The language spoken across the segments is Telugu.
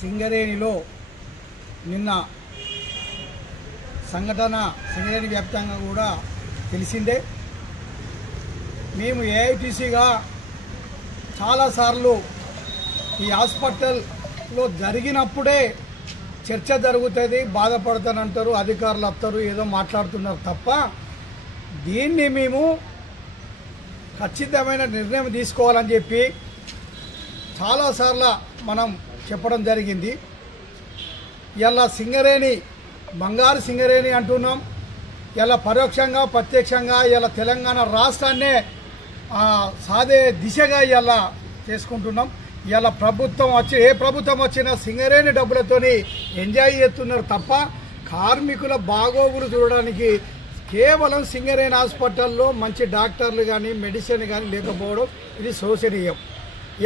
సింగరేణిలో నిన్న సంఘటన సింగరేణి వ్యాప్తంగా కూడా తెలిసిందే. మేము ఏఐటీసీగా చాలాసార్లు ఈ హాస్పిటల్లో జరిగినప్పుడే చర్చ జరుగుతుంది, బాధపడతానంటారు, అధికారులు వస్తారు, ఏదో మాట్లాడుతున్నారు తప్ప దీన్ని మేము ఖచ్చితమైన నిర్ణయం తీసుకోవాలని చెప్పి చాలాసార్లు మనం చెప్పడం జరిగింది. ఇలా సింగరేణి బంగారు సింగరేణి అంటున్నాం. ఇలా పరోక్షంగా ప్రత్యక్షంగా ఇలా తెలంగాణ రాష్ట్రాన్నే సాదే దిశగా ఇలా చేసుకుంటున్నాం. ఇలా ప్రభుత్వం ఏ ప్రభుత్వం వచ్చినా సింగరేణి డబ్బులతోని ఎంజాయ్ చేస్తున్నారు తప్ప కార్మికుల బాగోగులు చూడడానికి కేవలం సింగరేణి హాస్పిటల్లో మంచి డాక్టర్లు కానీ మెడిసిన్ కానీ లేకపోవడం ఇది శోచనీయం.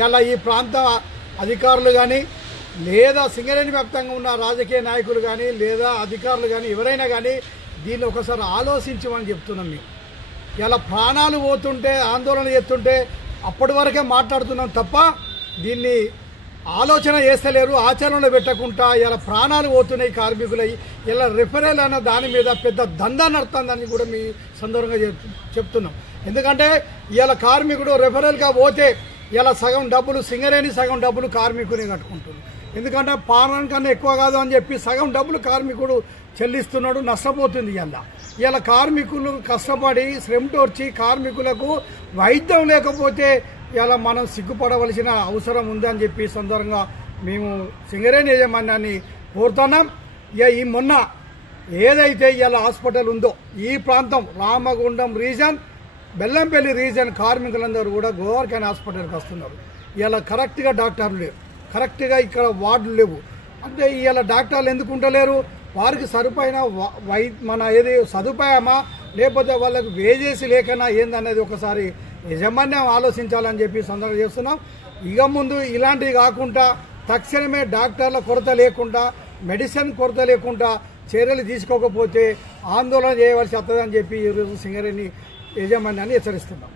ఇలా ఈ ప్రాంత అధికారులు కానీ లేదా సింగరేణి వ్యాప్తంగా ఉన్న రాజకీయ నాయకులు కానీ లేదా అధికారులు కానీ ఎవరైనా కానీ దీన్ని ఒకసారి ఆలోచించమని చెప్తున్నాం. మేము ఇలా ప్రాణాలు పోతుంటే ఆందోళన చేస్తుంటే అప్పటి వరకే మాట్లాడుతున్నాం తప్ప దీన్ని ఆలోచన చేస్తలేరు, ఆచరణలో పెట్టకుండా ఇలా ప్రాణాలు పోతున్నాయి కార్మికులై. ఇలా రిఫరల్ అన్న దాని మీద పెద్ద దందా నడుతుందని కూడా మీ సందర్భంగా చెప్తున్నాం. ఎందుకంటే ఇలా కార్మికుడు రిఫరల్గా పోతే ఇలా సగం డబ్బులు సింగరేణి, సగం డబ్బులు కార్మికుని కట్టుకుంటున్నారు. ఎందుకంటే పాలన కన్నా ఎక్కువ కాదు అని చెప్పి సగం డబ్బులు కార్మికుడు చెల్లిస్తున్నాడు, నష్టపోతుంది. ఇలా కార్మికులు కష్టపడి శ్రమటోర్చి కార్మికులకు వైద్యం లేకపోతే ఇలా మనం సిగ్గుపడవలసిన అవసరం ఉందని చెప్పి సందర్భంగా మేము సింగరేణి యాజమాన్యాన్ని కోరుతున్నాం. ఈ మొన్న ఏదైతే ఇలా హాస్పిటల్ ఉందో ఈ ప్రాంతం రామగుండం రీజన్, బెల్లంపల్లి రీజన్ కార్మికులందరూ కూడా గోవర్ఖాన్ హాస్పిటల్కి వస్తున్నారు. ఇలా కరెక్ట్గా డాక్టర్లు లేవు, కరెక్ట్గా ఇక్కడ వార్డులు లేవు. అంటే ఇలా డాక్టర్లు ఎందుకు ఉండలేరు? వారికి సరిపోయిన మన ఏది సదుపాయమా లేకపోతే వాళ్ళకి వేజేసి లేకనా ఏందనేది ఒకసారి యజమాన్యం ఆలోచించాలని చెప్పి సందర్భం చేస్తున్నాం. ఇక ముందు ఇలాంటివి కాకుండా తక్షణమే డాక్టర్ల కొరత లేకుండా, మెడిసిన్ కొరత లేకుండా చర్యలు తీసుకోకపోతే ఆందోళన చేయవలసి వస్తుందని చెప్పి ఈరోజు సింగరేణి యజమాన్యాన్ని హెచ్చరిస్తున్నాం.